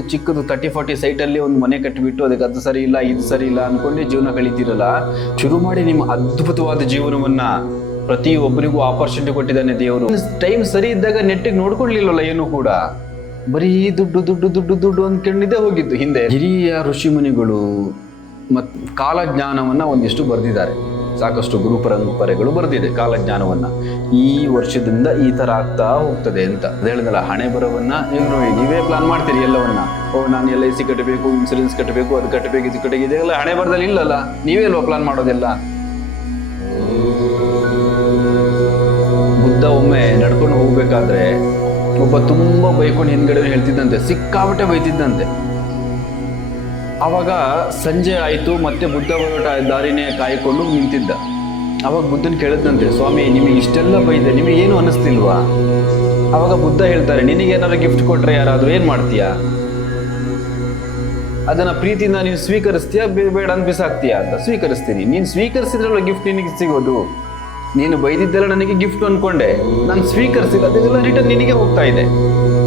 ಒಂದು ಚಿಕ್ಕದು 30-40 ಸೈಟಲ್ಲಿ ಒಂದು ಮನೆ ಕಟ್ಟಿಬಿಟ್ಟು ಅದಕ್ಕೆ ಅದು ಸರಿ ಇಲ್ಲ ಇದು ಸರಿ ಇಲ್ಲ ಅನ್ಕೊಂಡು ಜೀವನ ಕಳೀತಿರಲ್ಲ. ಶುರು ಮಾಡಿ ನಿಮ್ಮ ಅದ್ಭುತವಾದ ಜೀವನವನ್ನ. ಪ್ರತಿಯೊಬ್ಬರಿಗೂ ಆಪರ್ಚುನಿಟಿ ಕೊಟ್ಟಿದ್ದಾನೆ ದೇವರು. ಟೈಮ್ ಸರಿ ಇದ್ದಾಗ ನೆಟ್ಟಿಗೆ ನೋಡ್ಕೊಳ್ಳಿಲ್ಲಲ್ಲ ಏನು ಕೂಡ, ಬರೀ ದುಡ್ಡು ದುಡ್ಡು ದುಡ್ಡು ದುಡ್ಡು ಅಂದ್ಕೊಂಡಿದ್ದೇ ಹೋಗಿದ್ದು ಹಿಂದೆ. ಹಿರಿಯ ಋಷಿಮುನಿಗಳು ಮತ್ತು ಕಾಲಜ್ಞಾನವನ್ನ ಒಂದಿಷ್ಟು ಬರೆದಿದ್ದಾರೆ, ಸಾಕಷ್ಟು ಗುರು ಪರಂಪರೆಗಳು ಬರೆದಿದೆ ಕಾಲಜ್ಞಾನವನ್ನ. ಈ ವರ್ಷದಿಂದ ಈ ತರ ಆಗ್ತಾ ಹೋಗ್ತದೆ ಅಂತ ಹೇಳಿದಲ್ಲ. ಹಣೆ ಬರವನ್ನ ನೀವೇ ಪ್ಲಾನ್ ಮಾಡ್ತೀರಿ ಎಲ್ಲವನ್ನ. ನಾನು LIC ಕಟ್ಟಬೇಕು, ಇನ್ಸೂರೆನ್ಸ್ ಕಟ್ಟಬೇಕು, ಅದು ಕಟ್ಟಬೇಕು, ಇದು ಕಟ್ಟಬೇಕು, ಇದೆಲ್ಲ ಹಣೆ ಬರದಲ್ಲಿ ಇಲ್ಲಲ್ಲ. ನೀವೇ ಅಲ್ವಾ ಪ್ಲಾನ್ ಮಾಡೋದೆಲ್ಲ. ಬುದ್ಧ ಒಮ್ಮೆ ನಡ್ಕೊಂಡು ಹೋಗ್ಬೇಕಾದ್ರೆ ಒಬ್ಬ ತುಂಬಾ ಬೈಕೊಂಡು ಹಿಂದ್ಗಡೆ ಹೇಳ್ತಿದ್ದಂತೆ, ಸಿಕ್ಕಾಬಟ್ಟೆ ಬೈತಿದ್ದಂತೆ. ಆವಾಗ ಸಂಜೆ ಆಯಿತು, ಮತ್ತೆ ಬುದ್ಧ ಹೊರಟ ದಾರಿನೇ ಕಾಯ್ಕೊಂಡು ನಿಂತಿದ್ದ. ಅವಾಗ ಬುದ್ಧನ ಕೇಳಿದಂತೆ, ಸ್ವಾಮಿ ನಿಮಗೆ ಇಷ್ಟೆಲ್ಲ ಬೈದೆ, ನಿಮಗೆ ಏನು ಅನ್ನಿಸ್ತಿಲ್ವಾ? ಅವಾಗ ಬುದ್ಧ ಹೇಳ್ತಾರೆ, ನಿನಗೇನಾದ್ರು ಗಿಫ್ಟ್ ಕೊಟ್ರೆ ಯಾರಾದರೂ ಏನು ಮಾಡ್ತೀಯಾ? ಅದನ್ನ ಪ್ರೀತಿಯಿಂದ ನೀನು ಸ್ವೀಕರಿಸ್ತೀಯಾ, ಬೇಡ ಅಂತ ಬಿಸಾಕ್ತೀಯಾ ಅಂತ? ಸ್ವೀಕರಿಸ್ತೀನಿ. ನೀನು ಸ್ವೀಕರಿಸಿದ್ರಲ್ಲ ಗಿಫ್ಟ್ ನಿನಗೆ ಸಿಗೋದು. ನೀನು ಬೈದಿದ್ದೆಲ್ಲ ನನಗೆ ಗಿಫ್ಟ್ ಅನ್ಕೊಂಡೆ, ನಾನು ಸ್ವೀಕರಿಸಿಲ್ಲ, ಅದೆಲ್ಲ ರಿಟರ್ನ್ ನಿನಗೆ ಹೋಗ್ತಾ ಇದೆ.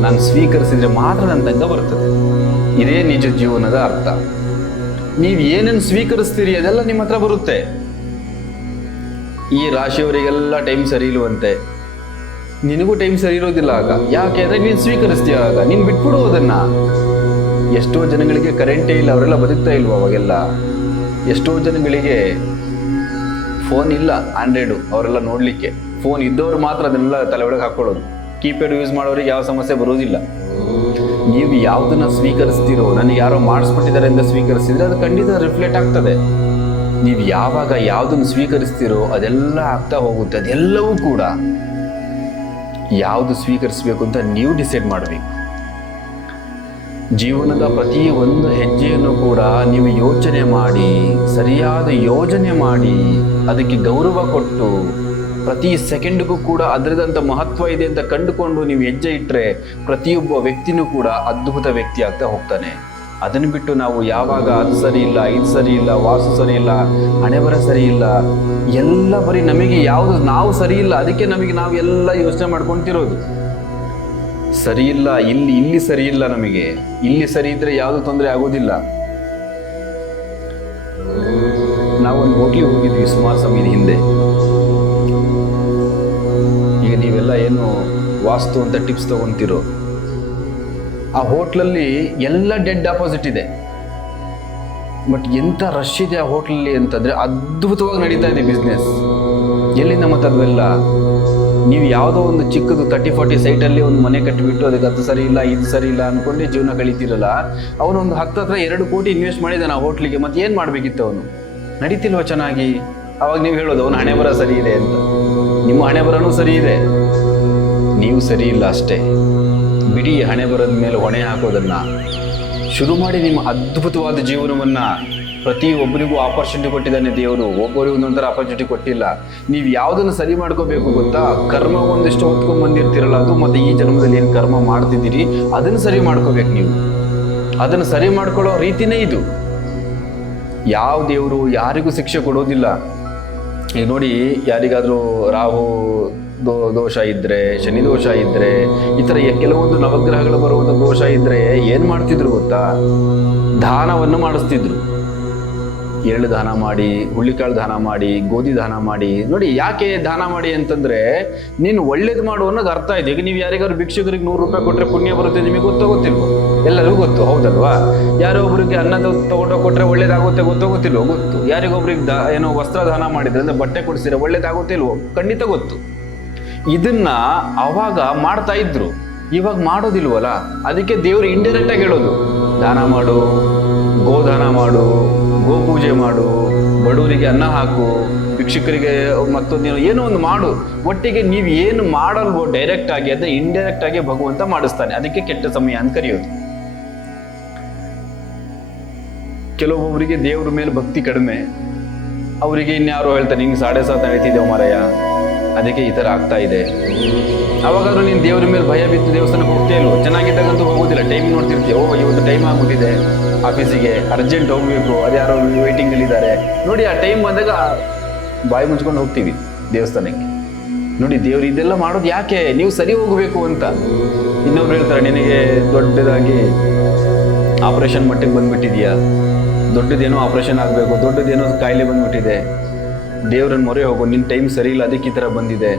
ನಾನು ಸ್ವೀಕರಿಸಿದ್ರೆ ಮಾತ್ರ ನನ್ನ ತಂಗ ಬರ್ತದೆ. ಇದೇ ನಿಜ ಜೀವನದ ಅರ್ಥ. ನೀವು ಏನೇನು ಸ್ವೀಕರಿಸ್ತೀರಿ ಅದೆಲ್ಲ ನಿಮ್ಮ ಹತ್ರ ಬರುತ್ತೆ. ಈ ರಾಶಿಯವರಿಗೆಲ್ಲ ಟೈಮ್ ಸರಿ ಇಲ್ವಂತೆ, ನಿನಗೂ ಟೈಮ್ ಸರಿ ಇರೋದಿಲ್ಲ ಆಗ. ಯಾಕೆ ಅಂದರೆ ನೀನು ಸ್ವೀಕರಿಸ್ತೀಯ, ಆಗ ನೀನು ಬಿಟ್ಬಿಡು ಅದನ್ನ. ಎಷ್ಟೋ ಜನಗಳಿಗೆ ಕರೆಂಟೇ ಇಲ್ಲ, ಅವರೆಲ್ಲ ಬದುಕ್ತಾ ಇಲ್ವ ಅವಾಗೆಲ್ಲ. ಎಷ್ಟೋ ಜನಗಳಿಗೆ ಫೋನ್ ಇಲ್ಲ, ಆಂಡ್ರಾಯ್ಡು, ಅವರೆಲ್ಲ ನೋಡಲಿಕ್ಕೆ. ಫೋನ್ ಇದ್ದವರು ಮಾತ್ರ ಅದನ್ನೆಲ್ಲ ತಲೆ ಒಳಗೆ ಹಾಕೊಳ್ಳೋದು. ಕೀಪ್ಯಾಡ್ ಯೂಸ್ ಮಾಡೋರಿಗೆ ಯಾವ ಸಮಸ್ಯೆ ಬರೋದಿಲ್ಲ. ನೀವು ಯಾವುದನ್ನ ಸ್ವೀಕರಿಸ್ತೀರೋ, ನನಗೆ ಯಾರೋ ಮಾಡಿಸ್ಬಿಟ್ಟಿದ್ದಾರೆ ಅಂತ ಸ್ವೀಕರಿಸಿದ್ರೆ ಅದು ಖಂಡಿತ ರಿಫ್ಲೆಕ್ಟ್ ಆಗ್ತದೆ. ನೀವು ಯಾವಾಗ ಯಾವುದನ್ನು ಸ್ವೀಕರಿಸ್ತೀರೋ ಅದೆಲ್ಲ ಆಗ್ತಾ ಹೋಗುತ್ತೆ. ಅದೆಲ್ಲವೂ ಕೂಡ ಯಾವುದು ಸ್ವೀಕರಿಸಬೇಕು ಅಂತ ನೀವು ಡಿಸೈಡ್ ಮಾಡಬೇಕು. ಜೀವನದ ಪ್ರತಿ ಒಂದು ಹೆಜ್ಜೆಯನ್ನು ಕೂಡ ನೀವು ಯೋಚನೆ ಮಾಡಿ, ಸರಿಯಾದ ಯೋಜನೆ ಮಾಡಿ, ಅದಕ್ಕೆ ಗೌರವ ಕೊಟ್ಟು, ಪ್ರತಿ ಸೆಕೆಂಡ್ಗೂ ಕೂಡ ಅದರದಂಥ ಮಹತ್ವ ಇದೆ ಅಂತ ಕಂಡುಕೊಂಡು ನೀವು ಹೆಜ್ಜೆ ಇಟ್ಟರೆ ಪ್ರತಿಯೊಬ್ಬ ವ್ಯಕ್ತಿನೂ ಕೂಡ ಅದ್ಭುತ ವ್ಯಕ್ತಿ ಆಗ್ತಾ ಹೋಗ್ತಾನೆ. ಅದನ್ನು ಬಿಟ್ಟು ನಾವು ಯಾವಾಗ ಅದು ಸರಿ ಇಲ್ಲ, ಇದು ಸರಿ ಇಲ್ಲ, ವಾಸು ಸರಿ ಇಲ್ಲ, ಹಣೆಬರ ಸರಿ ಇಲ್ಲ, ಎಲ್ಲ ಬರೀ ನಮಗೆ ಯಾವುದು ನಾವು ಸರಿ ಇಲ್ಲ, ಅದಕ್ಕೆ ನಮಗೆ ನಾವು ಎಲ್ಲ ಯೋಚನೆ ಮಾಡ್ಕೊತಿರೋದು. ಸರಿ ಇಲ್ಲ, ಇಲ್ಲಿ ಸರಿ ಇಲ್ಲ, ನಮಗೆ ಇಲ್ಲಿ ಸರಿ ಇದ್ರೆ ಯಾವುದು ತೊಂದರೆ ಆಗೋದಿಲ್ಲ. ನಾವೊಂದು ಹೋಟ್ಲಿಗೆ ಹೋಗಿದ್ವಿ ಸುಮಾರು ಸಮಯದ ಹಿಂದೆ. ಈಗ ನೀವೆಲ್ಲ ಏನು ವಾಸ್ತು ಅಂತ ಟಿಪ್ಸ್ ತಗೊಂತಿರೋ, ಆ ಹೋಟ್ಲಲ್ಲಿ ಎಲ್ಲ ಡೆಡ್ ಆಪೋಸಿಟ್ ಇದೆ. ಬಟ್ ಎಂಥ ರಶ್ ಇದೆ ಆ ಹೋಟ್ಲಲ್ಲಿ ಅಂತಂದರೆ ಅದ್ಭುತವಾಗಿ ನಡೀತಾ ಇದೆ ಬಿಸ್ನೆಸ್. ಎಲ್ಲಿಂದ ಮತ್ತೆ ಅದೆಲ್ಲ? ನೀವು ಯಾವುದೋ ಒಂದು ಚಿಕ್ಕದು 30-40 ಸೈಟಲ್ಲಿ ಒಂದು ಮನೆ ಕಟ್ಟಿಬಿಟ್ಟು ಅದಕ್ಕೆ ಅದು ಸರಿ ಇಲ್ಲ ಇದು ಸರಿ ಇಲ್ಲ ಅಂದ್ಕೊಂಡೆ ಜೀವನ ಕಳೀತಿರಲ್ಲ. ಅವನೊಂದು 2 ಕೋಟಿ ಇನ್ವೆಸ್ಟ್ ಮಾಡಿದ್ದಾನೆ ಆ ಹೋಟ್ಲಿಗೆ. ಮತ್ತೆ ಏನು ಮಾಡಬೇಕಿತ್ತು ಅವನು? ನಡೀತಿಲ್ವ ಚೆನ್ನಾಗಿ? ಅವಾಗ ನೀವು ಹೇಳೋದು ಅವನ ಹಣೆ ಬರ ಸರಿ ಇದೆ ಅಂತ. ನಿಮ್ಮ ಹಣೆ ಬರನೂ ಸರಿ ಇದೆ, ನೀವು ಸರಿ ಇಲ್ಲ ಅಷ್ಟೇ. ಬಿಡಿ ಹಣೆ ಬರದ ಮೇಲೆ ಹೊಣೆ ಹಾಕೋದನ್ನ. ಶುರು ಮಾಡಿ ನಿಮ್ಮ ಅದ್ಭುತವಾದ ಜೀವನವನ್ನ. ಪ್ರತಿಯೊಬ್ಬರಿಗೂ ಆಪರ್ಚುನಿಟಿ ಕೊಟ್ಟಿದ್ದಾನೆ ದೇವರು, ಒಬ್ಬರಿಗೂ ಒಂದೊಂಥರ ಆಪರ್ಚುನಿಟಿ ಕೊಟ್ಟಿಲ್ಲ. ನೀವು ಯಾವುದನ್ನು ಸರಿ ಮಾಡ್ಕೋಬೇಕು ಗೊತ್ತಾ? ಕರ್ಮ ಒಂದಿಷ್ಟು ಹೊತ್ಕೊಂಡ್ ಬಂದಿರ್ತೀರಲ್ಲ, ಅದು ಮತ್ತೆ ಈ ಜನ್ಮದಲ್ಲಿ ಏನು ಕರ್ಮ ಮಾಡ್ತಿದ್ದೀರಿ ಅದನ್ನು ಸರಿ ಮಾಡ್ಕೋಬೇಕು. ನೀವು ಅದನ್ನು ಸರಿ ಮಾಡ್ಕೊಳ್ಳೋ ರೀತಿನೇ ಇದು. ಯಾವ ದೇವರು ಯಾರಿಗೂ ಶಿಕ್ಷೆ ಕೊಡೋದಿಲ್ಲ. ಈಗ ನೋಡಿ, ಯಾರಿಗಾದ್ರೂ ರಾಹು ದೋಷ ಇದ್ರೆ, ಶನಿ ದೋಷ ಇದ್ರೆ, ಈ ಥರ ಕೆಲವೊಂದು ನವಗ್ರಹಗಳು ಬರುವುದು ದೋಷ ಇದ್ರೆ ಏನು ಮಾಡ್ತಿದ್ರು ಗೊತ್ತಾ? ದಾನವನ್ನು ಮಾಡಿಸ್ತಿದ್ರು. ಎಳ್ಳು ದಾನ ಮಾಡಿ, ಹುಳ್ಳಿಕಾಳು ದಾನ ಮಾಡಿ, ಗೋಧಿ ದಾನ ಮಾಡಿ. ನೋಡಿ ಯಾಕೆ ದಾನ ಮಾಡಿ ಅಂತಂದ್ರೆ, ನೀನು ಒಳ್ಳೇದು ಮಾಡು ಅನ್ನೋದು ಅರ್ಥ ಇದೆ. ಈಗ ನೀವು ಯಾರಿಗಾದ್ರು ಭಿಕ್ಷುಕರಿಗೆ 100 ರೂಪಾಯಿ ಕೊಟ್ಟರೆ ಪುಣ್ಯ ಬರುತ್ತೆ, ನಿಮಗೆ ಗೊತ್ತಿಲ್ವೋ? ಎಲ್ಲರಿಗೂ ಗೊತ್ತು, ಹೌದಲ್ವಾ? ಯಾರೋ ಒಬ್ರಿಗೆ ಅನ್ನದ ತಗೊಂಡು ಕೊಟ್ಟರೆ ಒಳ್ಳೇದಾಗುತ್ತೆ, ಗೊತ್ತಿಲ್ವೋ? ಗೊತ್ತು. ಯಾರಿಗೊಬ್ರಿಗೆ ಏನೋ ವಸ್ತ್ರ ದಾನ ಮಾಡಿದ್ರೆ ಅಂದ್ರೆ ಬಟ್ಟೆ ಕೊಡಿಸಿದ್ರೆ ಒಳ್ಳೇದಾಗುತ್ತಿಲ್ವೋ? ಖಂಡಿತ ಗೊತ್ತು. ಇದನ್ನ ಅವಾಗ ಮಾಡ್ತಾ ಇದ್ರು, ಇವಾಗ ಮಾಡೋದಿಲ್ವಲ್ಲ. ಅದಕ್ಕೆ ದೇವರು ಇಂಡೈರೆಕ್ಟ್ ಆಗಿ ಹೇಳೋದು, ದಾನ ಮಾಡು, ಗೋದಾನ ಮಾಡು, ಗೋಪೂಜೆ ಮಾಡು, ಬಡವರಿಗೆ ಅನ್ನ ಹಾಕು, ಭಿಕ್ಷುಕರಿಗೆ ಮತ್ತೊಂದೇನೋ ಏನೋ ಒಂದು ಮಾಡು. ಒಟ್ಟಿಗೆ ನೀವು ಏನು ಮಾಡಲ್ವೋ ಡೈರೆಕ್ಟ್ ಆಗಿ ಅದನ್ನ ಇಂಡೈರೆಕ್ಟ್ ಆಗಿ ಭಗವಂತ ಮಾಡಿಸ್ತಾನೆ. ಅದಕ್ಕೆ ಕೆಟ್ಟ ಸಮಯ ಅಂತ ಕರೆಯೋದು. ಕೆಲವೊಬ್ಬರಿಗೆ ದೇವ್ರ ಮೇಲೆ ಭಕ್ತಿ ಕಡಿಮೆ, ಅವರಿಗೆ ಇನ್ಯಾರೋ ಹೇಳ್ತಾರೆ ನಿಂಗೆ 7.5 ನಡೀತಿದ್ದೇವೆ ಮಾರಾಯ, ಅದಕ್ಕೆ ಈ ಥರ ಆಗ್ತಾ ಇದೆ. ಅವಾಗಾದ್ರೂ ನೀನು ದೇವ್ರ ಮೇಲೆ ಭಯ ಬಿತ್ತು ದೇವಸ್ಥಾನಕ್ಕೆ ಹೋಗ್ತೇ ಇಲ್ವೋ? ಚೆನ್ನಾಗಿದ್ದಾಗಂತೂ ಹೋಗೋದಿಲ್ಲ, ಟೈಮ್ ನೋಡ್ತಿರ್ತೀವಿ. ಇವತ್ತು ಟೈಮ್ ಆಗ್ಬಿಟ್ಟಿದೆ ಆಫೀಸಿಗೆ, ಅರ್ಜೆಂಟ್ ಹೋಗಬೇಕು, ಅದು ಯಾರೋ ವೇಟಿಂಗಲ್ಲಿದ್ದಾರೆ ನೋಡಿ. ಆ ಟೈಮ್ ಬಂದಾಗ ಬಾಯಿ ಮುಚ್ಕೊಂಡು ಹೋಗ್ತೀವಿ ದೇವಸ್ಥಾನಕ್ಕೆ. ನೋಡಿ, ದೇವ್ರು ಇದೆಲ್ಲ ಮಾಡೋದು ಯಾಕೆ? ನೀವು ಸರಿ ಹೋಗಬೇಕು ಅಂತ. ಇನ್ನೊಬ್ರು ಹೇಳ್ತಾರೆ, ನಿನಗೆ ದೊಡ್ಡದಾಗಿ ಆಪ್ರೇಷನ್ ಮಟ್ಟಿಗೆ ಬಂದ್ಬಿಟ್ಟಿದೆಯಾ, ದೊಡ್ಡದೇನೋ ಆಪ್ರೇಷನ್ ಆಗಬೇಕು, ದೊಡ್ಡದೇನೋ ಕಾಯಿಲೆ ಬಂದ್ಬಿಟ್ಟಿದೆ, ದೇವ್ರನ್ನ ಮೊರೆ ಹೋಗು, ನಿನ್ನ ಟೈಮ್ ಸರಿ ಇಲ್ಲ ಅದಕ್ಕೆ ಈ ಥರ ಬಂದಿದೆ.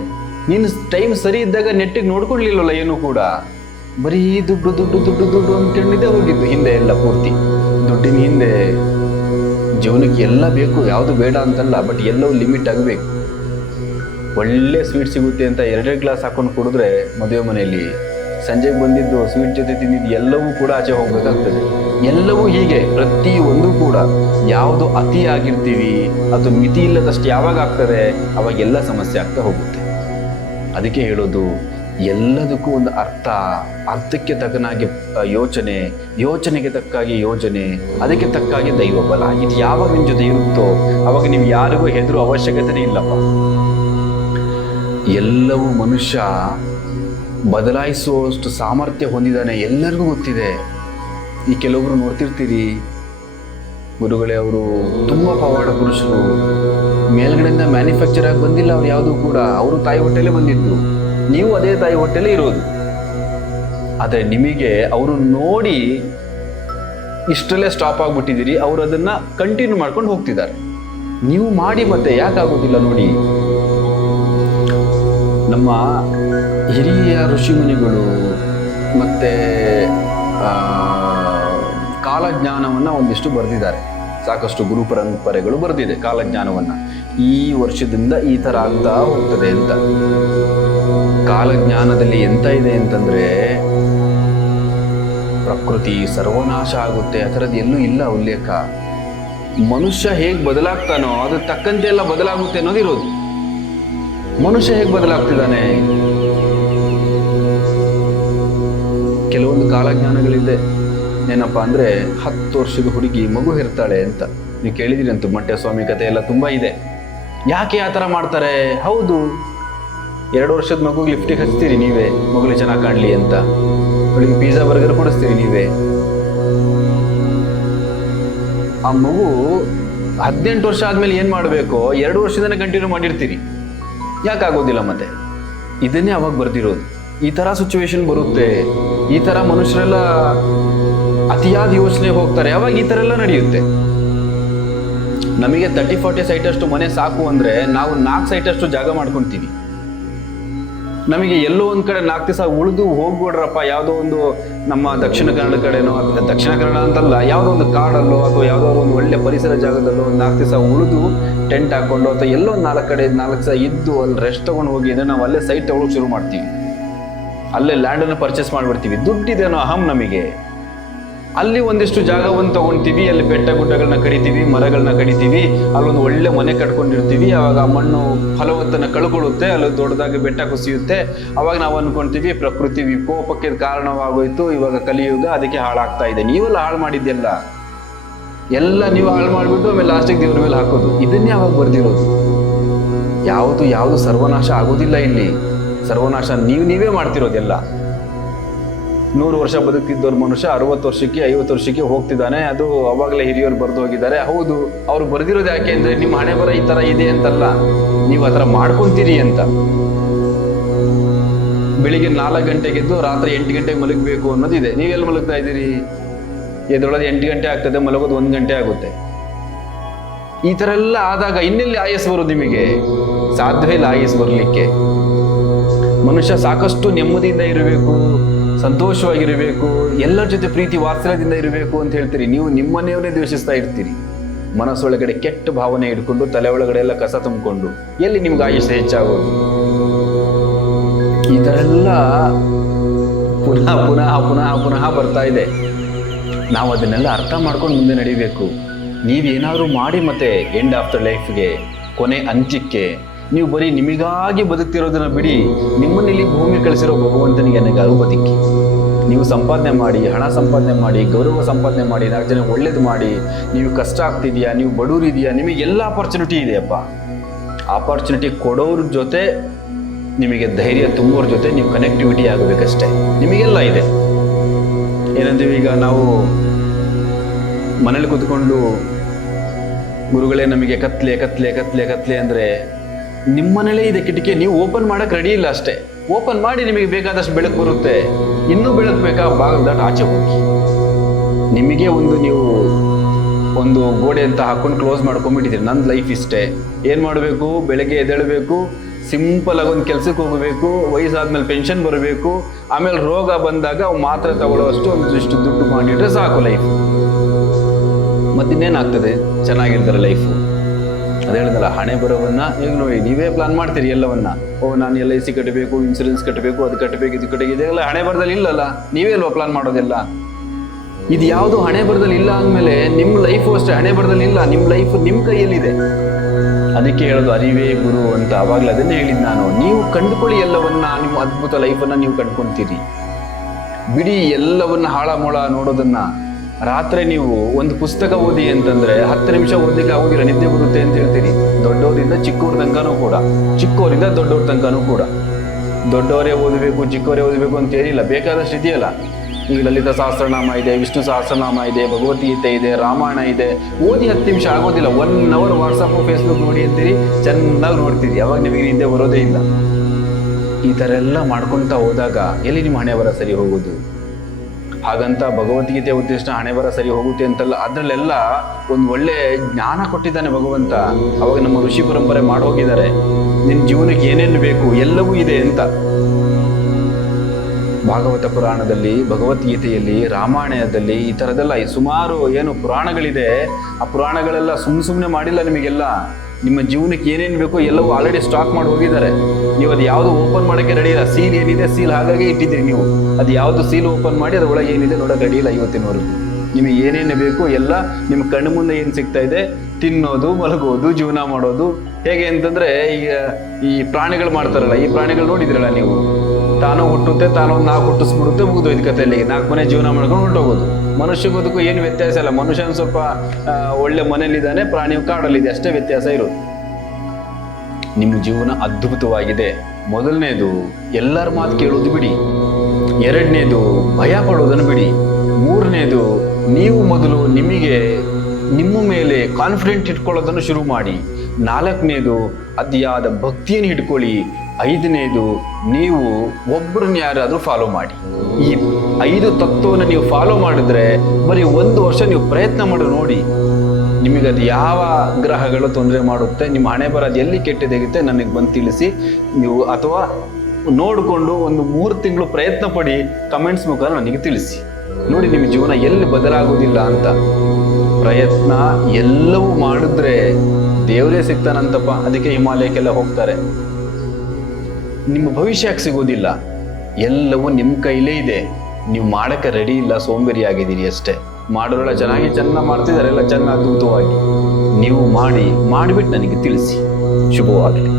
ನಿನ್ನ ಟೈಮ್ ಸರಿ ಇದ್ದಾಗ ನೆಟ್ಟಿಗೆ ನೋಡ್ಕೊಳ್ಲಿಲ್ಲವಲ್ಲ ಏನೂ ಕೂಡ, ಬರೀ ದುಡ್ಡು ದುಡ್ಡು ದುಡ್ಡು ದುಡ್ಡು ಅಂದ್ಕೊಂಡಿದ್ದೇ ಹೋಗಿದ್ದು ಹಿಂದೆ ಎಲ್ಲ ಪೂರ್ತಿ. ದುಡ್ಡಿನ ಹಿಂದೆ ಜೀವನಕ್ಕೆ ಎಲ್ಲ ಬೇಕು, ಯಾವುದು ಬೇಡ ಅಂತಲ್ಲ, ಬಟ್ ಎಲ್ಲವೂ ಲಿಮಿಟ್ ಆಗಬೇಕು. ಒಳ್ಳೆ ಸ್ವೀಟ್ ಸಿಗುತ್ತೆ ಅಂತ 2 ಗ್ಲಾಸ್ ಹಾಕೊಂಡು ಕುಡಿದ್ರೆ ಮದುವೆ ಮನೆಯಲ್ಲಿ ಸಂಜೆಗೆ ಬಂದಿದ್ದು ಸ್ವೀಟ್ ಜೊತೆ ತಿಂದಿದ್ದು ಎಲ್ಲವೂ ಕೂಡ ಆಚೆ ಹೋಗ್ಬೇಕಾಗ್ತದೆ. ಎಲ್ಲವೂ ಹೀಗೆ ಪ್ರತಿಯೊಂದು ಕೂಡ ಯಾವುದು ಅತಿ ಆಗಿರ್ತೀವಿ ಅದು ಮಿತಿ ಇಲ್ಲದಷ್ಟು ಯಾವಾಗ ಆಗ್ತದೆ ಅವಾಗ ಎಲ್ಲ ಸಮಸ್ಯೆ ಆಗ್ತಾ ಹೋಗುತ್ತೆ. ಅದಕ್ಕೆ ಹೇಳೋದು ಎಲ್ಲದಕ್ಕೂ ಒಂದು ಅರ್ಥಕ್ಕೆ ತಕ್ಕನಾಗಿ ಯೋಚನೆ, ಯೋಚನೆಗೆ ತಕ್ಕಾಗಿ ಯೋಜನೆ, ಅದಕ್ಕೆ ತಕ್ಕಾಗಿ ದೈವ ಬಲ. ಇದು ಯಾವಾಗ ನಿಮ್ಮ ಜೊತೆ ಇರುತ್ತೋ ಅವಾಗ ನೀವು ಯಾರಿಗೂ ಹೆದರೋ ಅವಶ್ಯಕತೆನೇ ಇಲ್ಲಪ್ಪ. ಎಲ್ಲವೂ ಮನುಷ್ಯ ಬದಲಾಯಿಸುವಷ್ಟು ಸಾಮರ್ಥ್ಯ ಹೊಂದಿದ್ದಾನೆ, ಎಲ್ಲರಿಗೂ ಗೊತ್ತಿದೆ. ಈ ಕೆಲವೊಬ್ರು ನೋಡ್ತಿರ್ತೀರಿ, ಗುರುಗಳೇ ಅವರು ತುಂಬ ಪವಾಡ ಪುರುಷರು, ಮೇಲ್ಗಡೆಯಿಂದ ಮ್ಯಾನುಫ್ಯಾಕ್ಚರ್ ಆಗಿ ಬಂದಿಲ್ಲ ಅವ್ರು ಯಾವುದೂ ಕೂಡ, ಅವರು ತಾಯಿ ಹೊಟ್ಟೆಲೇ ಬಂದಿದ್ದು, ನೀವು ಅದೇ ತಾಯಿ ಹೊಟ್ಟೆಲೇ ಇರೋದು. ಆದರೆ ನಿಮಗೆ ಅವರು ನೋಡಿ ಇಷ್ಟರಲ್ಲೇ ಸ್ಟಾಪ್ ಆಗಿಬಿಟ್ಟಿದ್ದೀರಿ, ಅವರು ಅದನ್ನು ಕಂಟಿನ್ಯೂ ಮಾಡ್ಕೊಂಡು ಹೋಗ್ತಿದ್ದಾರೆ. ನೀವು ಮಾಡಿ ಮತ್ತೆ ಯಾಕಾಗೋದಿಲ್ಲ ನೋಡಿ. ನಮ್ಮ ಹಿರಿಯ ಋಷಿಮುನಿಗಳು ಮತ್ತು ಕಾಲಜ್ಞಾನವನ್ನು ಒಂದಿಷ್ಟು ಬರೆದಿದ್ದಾರೆ, ಸಾಕಷ್ಟು ಗುರು ಪರಂಪರೆಗಳು ಬರೆದಿದೆ ಕಾಲಜ್ಞಾನವನ್ನು. ಈ ವರ್ಷದಿಂದ ಈ ಥರ ಆಗ್ತಾ ಹೋಗ್ತದೆ ಅಂತ. ಕಾಲಜ್ಞಾನದಲ್ಲಿ ಎಂತ ಇದೆ ಅಂತಂದರೆ ಪ್ರಕೃತಿ ಸರ್ವನಾಶ ಆಗುತ್ತೆ, ಆ ಥರದ್ದು ಎಲ್ಲೂ ಇಲ್ಲ ಉಲ್ಲೇಖ. ಮನುಷ್ಯ ಹೇಗೆ ಬದಲಾಗ್ತಾನೋ ಅದು ತಕ್ಕಂತೆ ಎಲ್ಲ ಬದಲಾಗುತ್ತೆ ಅನ್ನೋದಿರೋದು. ಮನುಷ್ಯ ಹೇಗೆ ಬದಲಾಗ್ತಿದ್ದಾನೆ, ಕೆಲವೊಂದು ಕಾಲಜ್ಞಾನಗಳಿದೆ. ಏನಪ್ಪ ಅಂದರೆ 10 ವರ್ಷದ ಹುಡುಗಿ ಮಗು ಹೆರ್ತಾಳೆ ಅಂತ ನೀವು ಕೇಳಿದಿರಿ ಅಂತೂ. ಮಂಟ್ಯ ಸ್ವಾಮಿ ಕಥೆ ಎಲ್ಲ ತುಂಬ ಇದೆ. ಯಾಕೆ ಆ ಥರ ಮಾಡ್ತಾರೆ? ಹೌದು, 2 ವರ್ಷದ ಮಗುಗೆ ಲಿಫ್ಟಿಗೆ ಹಚ್ತೀರಿ ನೀವೇ, ಮಗುಲಿ ಚೆನ್ನಾಗಿ ಕಾಣಲಿ ಅಂತ. ಅವಳಿಗೆ ಪಿಜ್ಜಾ ಬರ್ಗರ್ ಕೊಡಿಸ್ತೀರಿ ನೀವೇ. ಆ ಮಗು 18 ವರ್ಷ ಆದಮೇಲೆ ಏನು ಮಾಡಬೇಕು, 2 ವರ್ಷದಿಂದ ಕಂಟಿನ್ಯೂ ಮಾಡಿರ್ತೀರಿ. ಯಾಕಾಗೋದಿಲ್ಲ ಮತ್ತೆ? ಇದನ್ನೇ ಅವಾಗ ಬರ್ದಿರೋದು. ಈ ಥರ ಸಿಚುವೇಶನ್ ಬರುತ್ತೆ, ಈ ಥರ ಮನುಷ್ಯರೆಲ್ಲ ಅತಿಯಾದ ಯೋಚನೆ ಹೋಗ್ತಾರೆ, ಅವಾಗ ಈ ಥರ ಎಲ್ಲ ನಡೆಯುತ್ತೆ. ನಮಗೆ 30-40 ಸೈಟಷ್ಟು ಮನೆ ಸಾಕು ಅಂದರೆ ನಾವು 4 ಸೈಟಷ್ಟು ಜಾಗ ಮಾಡ್ಕೊಳ್ತೀವಿ. ನಮಗೆ ಎಲ್ಲೋ ಒಂದು ಕಡೆ 4 ದಿವಸ ಉಳಿದು ಹೋಗ್ಬಿಡ್ರಪ್ಪ, ಯಾವುದೋ ಒಂದು ನಮ್ಮ ದಕ್ಷಿಣ ಕನ್ನಡ ಕಡೆನೋ, ದಕ್ಷಿಣ ಕನ್ನಡ ಅಂತಲ್ಲ, ಯಾವುದೋ ಒಂದು ಕಾಡಲ್ಲೋ ಅಥವಾ ಯಾವುದೋ ಒಂದು ಒಳ್ಳೆ ಪರಿಸರ ಜಾಗದಲ್ಲೋ 4 ದಿವಸ ಉಳಿದು ಟೆಂಟ್ ಹಾಕ್ಕೊಂಡು ಅಥವಾ ಎಲ್ಲೋ 4 ಕಡೆ 4 ದಿವಸ ಇದ್ದು ಅಲ್ಲಿ ರೆಸ್ಟ್ ತೊಗೊಂಡು ಹೋಗಿ ಅಂದರೆ ನಾವು ಅಲ್ಲೇ ಸೈಟ್ ತೊಗೊಳಕ್ಕೆ ಶುರು ಮಾಡ್ತೀವಿ. ಅಲ್ಲೇ ಲ್ಯಾಂಡನ್ನು ಪರ್ಚೇಸ್ ಮಾಡಿಬಿಡ್ತೀವಿ. ದುಡ್ಡಿದೇನೋ ಅಹಂ ನಮಗೆ. ಅಲ್ಲಿ ಒಂದಿಷ್ಟು ಜಾಗವನ್ನು ತೊಗೊಳ್ತೀವಿ, ಅಲ್ಲಿ ಬೆಟ್ಟ ಗುಡ್ಡಗಳನ್ನ ಕಡಿತೀವಿ, ಮರಗಳನ್ನ ಕಡಿತೀವಿ, ಅಲ್ಲೊಂದು ಒಳ್ಳೆ ಮನೆ ಕಟ್ಕೊಂಡಿರ್ತೀವಿ. ಆವಾಗ ಆ ಮಣ್ಣು ಫಲವತ್ತನ್ನು ಕಳ್ಕೊಳ್ಳುತ್ತೆ, ಅಲ್ಲಿ ದೊಡ್ಡದಾಗಿ ಬೆಟ್ಟ ಕುಸಿಯುತ್ತೆ. ಅವಾಗ ನಾವು ಅಂದ್ಕೊಳ್ತೀವಿ ಪ್ರಕೃತಿ ವಿಕೋಪಕ್ಕೆ ಕಾರಣವಾಗೋಯ್ತು, ಇವಾಗ ಕಲಿಯುಗ ಅದಕ್ಕೆ ಹಾಳಾಗ್ತಾ ಇದೆ. ನೀವೆಲ್ಲ ಹಾಳು ಮಾಡಿದ್ದೆಲ್ಲ ಎಲ್ಲ ನೀವು ಹಾಳು ಮಾಡಿಬಿಟ್ಟು ಆಮೇಲೆ ಲಾಸ್ಟಿಗೆ ದೇವ್ರ ಮೇಲೆ ಹಾಕೋದು. ಇದನ್ನೇ ಅವಾಗ ಬರ್ದಿರೋದು. ಯಾವುದು ಸರ್ವನಾಶ ಆಗೋದಿಲ್ಲ ಇಲ್ಲಿ. ಸರ್ವನಾಶ ನೀವೇ ಮಾಡ್ತಿರೋದೆಲ್ಲ. 100 ವರ್ಷ ಬದುಕ್ತಿದ್ದವ್ರ ಮನುಷ್ಯ 60 ವರ್ಷಕ್ಕೆ 50 ವರ್ಷಕ್ಕೆ ಹೋಗ್ತಿದ್ದಾನೆ. ಅದು ಅವಾಗಲೇ ಹಿರಿಯರು ಬರೆದು ಹೋಗಿದ್ದಾರೆ. ಹೌದು, ಅವ್ರು ಬರೆದಿರೋದು ಯಾಕೆ ಅಂದರೆ ನಿಮ್ಮ ಹಣೆ ಬರ ಈ ಥರ ಇದೆ ಅಂತಲ್ಲ, ನೀವು ಆ ಥರ ಮಾಡ್ಕೊತೀರಿ ಅಂತ. ಬೆಳಿಗ್ಗೆ 4 ಗಂಟೆಗೆ ಎದ್ದು ರಾತ್ರಿ 8 ಗಂಟೆಗೆ ಮಲಗಬೇಕು ಅನ್ನೋದಿದೆ. ನೀವೆಲ್ಲಿ ಮಲಗ್ತಾ ಇದ್ದೀರಿ? ಎದ್ರೊಳಗೆ 8 ಗಂಟೆ ಆಗ್ತದೆ, ಮಲಗೋದು 1 ಗಂಟೆ ಆಗುತ್ತೆ. ಈ ಥರ ಎಲ್ಲ ಆದಾಗ ಇನ್ನೆಲ್ಲಿ ಆಯಸ್ಸು ಬರೋದು ನಿಮಗೆ? ಸಾಧ್ಯವೇ ಇಲ್ಲ ಆಯಸ್ಸು ಬರಲಿಕ್ಕೆ. ಮನುಷ್ಯ ಸಾಕಷ್ಟು ನೆಮ್ಮದಿಯಿಂದ ಇರಬೇಕು, ಸಂತೋಷವಾಗಿರಬೇಕು, ಎಲ್ಲರ ಜೊತೆ ಪ್ರೀತಿ ವಾತ್ಸಲ್ಯದಿಂದ ಇರಬೇಕು ಅಂತ ಹೇಳ್ತೀರಿ. ನೀವು ನಿಮ್ಮನೆಯವರೇ ದ್ವೇಷಿಸ್ತಾ ಇರ್ತೀರಿ. ಮನಸ್ಸೊಳಗಡೆ ಕೆಟ್ಟ ಭಾವನೆ ಇಟ್ಕೊಂಡು ತಲೆ ಒಳಗಡೆ ಎಲ್ಲ ಕಸ ತುಂಬಿಕೊಂಡು ಎಲ್ಲಿ ನಿಮ್ಗೆ ಆಯುಷ್ಯ ಹೆಚ್ಚಾಗೋದು? ಈ ಥರ ಎಲ್ಲ ಪುನಃ ಪುನಃ ಪುನಃ ಪುನಃ ಬರ್ತಾ ಇದೆ. ನಾವು ಅದನ್ನೆಲ್ಲ ಅರ್ಥ ಮಾಡ್ಕೊಂಡು ಮುಂದೆ ನಡಿಬೇಕು. ನೀವೇನಾದರೂ ಮಾಡಿ ಮತ್ತೆ ಎಂಡ್ ಆಫ್ ದ ಲೈಫ್ಗೆ, ಕೊನೆ ಅಂತ್ಯಕ್ಕೆ ನೀವು ಬರೀ ನಿಮಗಾಗಿ ಬದುಕ್ತಿರೋದನ್ನ ಬಿಡಿ, ನಿಮ್ಮನ್ನಿಲ್ಲಿ ಭೂಮಿ ಕಳಿಸಿರೋ ಭಗವಂತನಿಗೆ ನನಗೆ ಬದುಕಿ. ನೀವು ಸಂಪಾದನೆ ಮಾಡಿ, ಹಣ ಸಂಪಾದನೆ ಮಾಡಿ, ಗೌರವ ಸಂಪಾದನೆ ಮಾಡಿ, 4 ಜನ ಒಳ್ಳೇದು ಮಾಡಿ. ನೀವು ಕಷ್ಟ ಆಗ್ತಿದೆಯಾ, ನೀವು ಬಡವರಿದೆಯಾ, ನಿಮಗೆ ಎಲ್ಲ ಆಪರ್ಚುನಿಟಿ ಇದೆಯಪ್ಪ. ಆಪರ್ಚುನಿಟಿ ಕೊಡೋರ ಜೊತೆ ನಿಮಗೆ ಧೈರ್ಯ ತುಂಬೋರ ಜೊತೆ ನೀವು ಕನೆಕ್ಟಿವಿಟಿ ಆಗಬೇಕಷ್ಟೇ. ನಿಮಗೆಲ್ಲ ಇದೆ. ಏನಂತೀವಿ ಈಗ ನಾವು ಮನೇಲಿ ಕೂತ್ಕೊಂಡು ಗುರುಗಳೇ ನಮಗೆ ಕತ್ಲೆ ಕತ್ಲೆ ಕತ್ಲೆ ಕತ್ಲೆ ಅಂದರೆ ನಿಮ್ಮನೇಲೇ ಇದೆ ಕಿಟಕಿ, ನೀವು ಓಪನ್ ಮಾಡೋಕ್ಕೆ ರೆಡಿ ಇಲ್ಲ ಅಷ್ಟೇ. ಓಪನ್ ಮಾಡಿ, ನಿಮಗೆ ಬೇಕಾದಷ್ಟು ಬೆಳಕು ಬರುತ್ತೆ. ಇನ್ನೂ ಬೆಳಕು ಬೇಕಾ, ಬಾಗಿಲು ದಾಟಿ ಆಚೆ ಹೋಗಿ. ನಿಮಗೆ ನೀವು ಒಂದು ಗೋಡೆ ಅಂತ ಹಾಕೊಂಡು ಕ್ಲೋಸ್ ಮಾಡ್ಕೊಂಡ್ಬಿಟ್ಟಿದ್ದೀರಿ. ನನ್ನ ಲೈಫ್ ಇಷ್ಟೇ, ಏನು ಮಾಡಬೇಕು, ಬೆಳಗ್ಗೆ ಎದ್ದೇಳಬೇಕು, ಸಿಂಪಲ್ ಆಗಿ ಒಂದು ಕೆಲ್ಸಕ್ಕೆ ಹೋಗಬೇಕು, ವಯಸ್ಸಾದ್ಮೇಲೆ ಪೆನ್ಷನ್ ಬರಬೇಕು, ಆಮೇಲೆ ರೋಗ ಬಂದಾಗ ಅವು ಮಾತ್ರ ತಗೊಳ್ಳೋಷ್ಟು ಒಂದಿಷ್ಟು ದುಡ್ಡು ಮಾಡಿಟ್ರೆ ಸಾಕು ಲೈಫ್. ಮತ್ತಿನ್ನೇನಾಗ್ತದೆ ಚೆನ್ನಾಗಿರ್ತಾರೆ ಲೈಫು. ಅದು ಹೇಳಿದಲ್ಲ, ಹಣೆ ಬರೋವನ್ನ ಈಗ ನೋಡಿ ನೀವೇ ಪ್ಲಾನ್ ಮಾಡ್ತೀರಿ ಎಲ್ಲವನ್ನ. ನಾನು LIC ಕಟ್ಟಬೇಕು, ಇನ್ಸೂರೆನ್ಸ್ ಕಟ್ಟಬೇಕು, ಅದು ಕಟ್ಟಬೇಕು, ಇದು ಕಟ್ಟಬೇಕು, ಇದೆಲ್ಲ ಹಣೆ ಬರದಲ್ಲಿ ಇಲ್ಲಲ್ಲ, ನೀವೇ ಅಲ್ವಾ ಪ್ಲಾನ್ ಮಾಡೋದೆಲ್ಲ. ಇದು ಯಾವುದು ಹಣೆ ಬರದಲ್ಲಿ ಇಲ್ಲ ಅಂದಮೇಲೆ ನಿಮ್ಮ ಲೈಫು ಅಷ್ಟೇ ಹಣೆ ಬರದಲ್ಲಿ ಇಲ್ಲ, ನಿಮ್ಮ ಲೈಫ್ ನಿಮ್ಮ ಕೈಯಲ್ಲಿದೆ. ಅದಕ್ಕೆ ಹೇಳೋದು ಅರಿವೇ ಗುರು ಅಂತ. ಅವಾಗಲೇ ಅದನ್ನೇ ಹೇಳಿದ್ದು ನಾನು. ನೀವು ಕಂಡುಕೊಳ್ಳಿ ಎಲ್ಲವನ್ನ, ನಿಮ್ಮ ಅದ್ಭುತ ಲೈಫನ್ನು ನೀವು ಕಂಡುಕೊಂತೀರಿ. ಬಿಡಿ ಎಲ್ಲವನ್ನ ಹಾಳಮೂಳ ನೋಡೋದನ್ನ. ರಾತ್ರಿ ನೀವು ಒಂದು ಪುಸ್ತಕ ಓದಿ ಅಂತಂದ್ರೆ 10 ನಿಮಿಷ ಓದಲಿಕ್ಕೆ ಆಗೋದಿಲ್ಲ, ನಿದ್ದೆ ಬರುತ್ತೆ ಅಂತ ಹೇಳ್ತೀರಿ. ದೊಡ್ಡವರಿಂದ ಚಿಕ್ಕವ್ರ ತನಕನೂ ಕೂಡ, ಚಿಕ್ಕವರಿಂದ ದೊಡ್ಡವ್ರ ತನಕನೂ ಕೂಡ. ದೊಡ್ಡವರೇ ಓದಬೇಕು, ಚಿಕ್ಕವರೇ ಓದಬೇಕು ಅಂತ ಏನಿಲ್ಲ, ಬೇಕಾದಷ್ಟು ಇದೆಯಲ್ಲ. ಈಗ ಲಲಿತ ಸಹಸ್ರನಾಮ ಇದೆ, ವಿಷ್ಣು ಸಹಸ್ರನಾಮ ಇದೆ, ಭಗವದ್ಗೀತೆ ಇದೆ, ರಾಮಾಯಣ ಇದೆ. ಓದಿ 10 ನಿಮಿಷ ಆಗೋದಿಲ್ಲ, 1 ಅವರ್ ವಾಟ್ಸಪ್ ಫೇಸ್ಬುಕ್ ನೋಡಿ ಅಂತೀರಿ, ಚೆನ್ನಾಗಿ ನೋಡ್ತೀರಿ, ಅವಾಗ ನಿಮಗೆ ನಿದ್ದೆ ಬರೋದೇ ಇಲ್ಲ. ಈ ಥರ ಎಲ್ಲ ಮಾಡ್ಕೊಳ್ತಾ ಹೋದಾಗ ಎಲ್ಲಿ ನಿಮ್ಮ ಹಣೆ ಬರ ಸರಿ ಹೋಗೋದು? ಹಾಗಂತ ಭಗವದ್ಗೀತೆ ಉದ್ದೇಶ ಹಣೆ ಬರ ಸರಿ ಹೋಗುತ್ತೆ ಅಂತಲ್ಲ, ಅದರಲ್ಲೆಲ್ಲ ಒಂದು ಒಳ್ಳೆ ಜ್ಞಾನ ಕೊಟ್ಟಿದ್ದಾನೆ ಭಗವಂತ. ಅವಾಗ ನಮ್ಮ ಋಷಿ ಪರಂಪರೆ ಮಾಡೋಗಿದ್ದಾರೆ, ನಿನ್ನ ಜೀವನಕ್ಕೆ ಏನೇನು ಬೇಕು ಎಲ್ಲವೂ ಇದೆ ಅಂತ. ಭಾಗವತ ಪುರಾಣದಲ್ಲಿ, ಭಗವದ್ಗೀತೆಯಲ್ಲಿ, ರಾಮಾಯಣದಲ್ಲಿ ಈ ಥರದೆಲ್ಲ ಸುಮಾರು ಏನು ಪುರಾಣಗಳಿದೆ. ಆ ಪುರಾಣಗಳೆಲ್ಲ ಸುಮ್ಮನೆ ಮಾಡಿಲ್ಲ ನಿಮಗೆಲ್ಲ. ನಿಮ್ಮ ಜೀವನಕ್ಕೆ ಏನೇನು ಬೇಕೋ ಎಲ್ಲವೂ ಆಲ್ರೆಡಿ ಸ್ಟಾಕ್ ಮಾಡಿ ಹೋಗಿದ್ದಾರೆ. ನೀವು ಅದು ಯಾವುದು ಓಪನ್ ಮಾಡೋಕ್ಕೆ ರೆಡಿ ಇಲ್ಲ. ಸೀಲ್ ಏನಿದೆ ಸೀಲ್ ಹಾಗಾಗಿ ಇಟ್ಟಿದ್ದೀರಿ ನೀವು. ಅದು ಯಾವುದು ಸೀಲ್ ಓಪನ್ ಮಾಡಿ ಅದರೊಳಗೆ ಏನಿದೆ ನೋಡೋಕೆ ರೆಡಿ ಇಲ್ಲ ಇವತ್ತಿನವರೆಗೂ. ನಿಮಗೆ ಏನೇನು ಬೇಕು ಎಲ್ಲ ನಿಮ್ಮ ಕಣ್ಣು ಮುಂದೆ ಏನು ಸಿಗ್ತಾ ಇದೆ, ತಿನ್ನೋದು, ಮಲಗೋದು, ಜೀವನ ಮಾಡೋದು. ಹೇಗೆ ಅಂತಂದರೆ ಈಗ ಈ ಪ್ರಾಣಿಗಳು ಮಾಡ್ತಾರಲ್ಲ, ಈ ಪ್ರಾಣಿಗಳು ನೋಡಿದ್ರಲ್ಲ ನೀವು, ತಾನು ಹುಟ್ಟುತ್ತೆ, ತಾನು ಒಂದು 4 ಹುಟ್ಟಿಸ್ಬಿಡುತ್ತೆ, ಮುಗಿದೋಯ್ತು ಕಥೆಯಲ್ಲಿ. 4 ಮನೆ ಜೀವನ ಮಾಡ್ಕೊಂಡು ಹೊರಟೋಗೋದು. ಮನುಷ್ಯ ಬದುಕು ಏನು ವ್ಯತ್ಯಾಸ ಇಲ್ಲ. ಮನುಷ್ಯನ ಸ್ವಲ್ಪ ಒಳ್ಳೆ ಮನೇಲಿದ್ದಾನೆ, ಪ್ರಾಣಿಯು ಕಾಡಲ್ಲಿದೆ, ಅಷ್ಟೇ ವ್ಯತ್ಯಾಸ ಇರೋದು. ನಿಮ್ಮ ಜೀವನ ಅದ್ಭುತವಾಗಿದೆ. ಮೊದಲನೇದು ಎಲ್ಲರ ಮಾತು ಕೇಳೋದು ಬಿಡಿ. 2ನೇದು ಭಯ ಪಡೋದನ್ನು ಬಿಡಿ. 3ನೇದು ನೀವು ಮೊದಲು ನಿಮ್ಮ ಮೇಲೆ ಕಾನ್ಫಿಡೆಂಟ್ ಇಟ್ಕೊಳ್ಳೋದನ್ನು ಶುರು ಮಾಡಿ. 4ನೇದು ಅತಿಯಾದ ಭಕ್ತಿಯನ್ನು ಇಟ್ಕೊಳ್ಳಿ. 5ನೇದು ನೀವು ಒಬ್ಬರನ್ನ ಯಾರಾದರೂ ಫಾಲೋ ಮಾಡಿ. ಈ 5 ತತ್ವವನ್ನು ನೀವು ಫಾಲೋ ಮಾಡಿದ್ರೆ ಬರೀ 1 ವರ್ಷ ನೀವು ಪ್ರಯತ್ನ ಮಾಡಿ ನೋಡಿ. ನಿಮಗೆ ಅದು ಯಾವ ಗ್ರಹಗಳು ತೊಂದರೆ ಮಾಡುತ್ತೆ, ನಿಮ್ಮ ಹಣೆ ಬರೋದು ಎಲ್ಲಿ ಕೆಟ್ಟದಾಗುತ್ತೆ ನನಗೆ ಬಂದು ತಿಳಿಸಿ ನೀವು, ಅಥವಾ ನೋಡಿಕೊಂಡು ಒಂದು 3 ತಿಂಗಳು ಪ್ರಯತ್ನ ಪಡಿ, ಕಮೆಂಟ್ಸ್ ಮುಖಾಂತರ ನನಗೆ ತಿಳಿಸಿ. ನೋಡಿ ನಿಮ್ಮ ಜೀವನ ಎಲ್ಲಿ ಬದಲಾಗೋದಿಲ್ಲ ಅಂತ. ಪ್ರಯತ್ನ ಎಲ್ಲವೂ ಮಾಡಿದ್ರೆ ದೇವರೇ ಸಿಗ್ತಾನಂತಪ್ಪ. ಅದಕ್ಕೆ ಹಿಮಾಲಯಕ್ಕೆಲ್ಲ ಹೋಗ್ತಾರೆ. ನಿಮ್ಮ ಭವಿಷ್ಯಕ್ಕೆ ಸಿಗೋದಿಲ್ಲ. ಎಲ್ಲವೂ ನಿಮ್ಮ ಕೈಲೇ ಇದೆ. ನೀವು ಮಾಡೋಕ್ಕೆ ರೆಡಿ ಇಲ್ಲ, ಸೋಂಬೇರಿ ಆಗಿದ್ದೀರಿ ಅಷ್ಟೇ. ಮಾಡೋರೆಲ್ಲ ಚೆನ್ನಾಗಿ ಮಾಡ್ತಿದ್ದಾರೆ, ಎಲ್ಲ ಚೆನ್ನಾಗಿ ಅದ್ಭುತವಾಗಿ. ನೀವು ಮಾಡಿಬಿಟ್ಟು ನನಗೆ ತಿಳಿಸಿ. ಶುಭವಾಗಲಿ.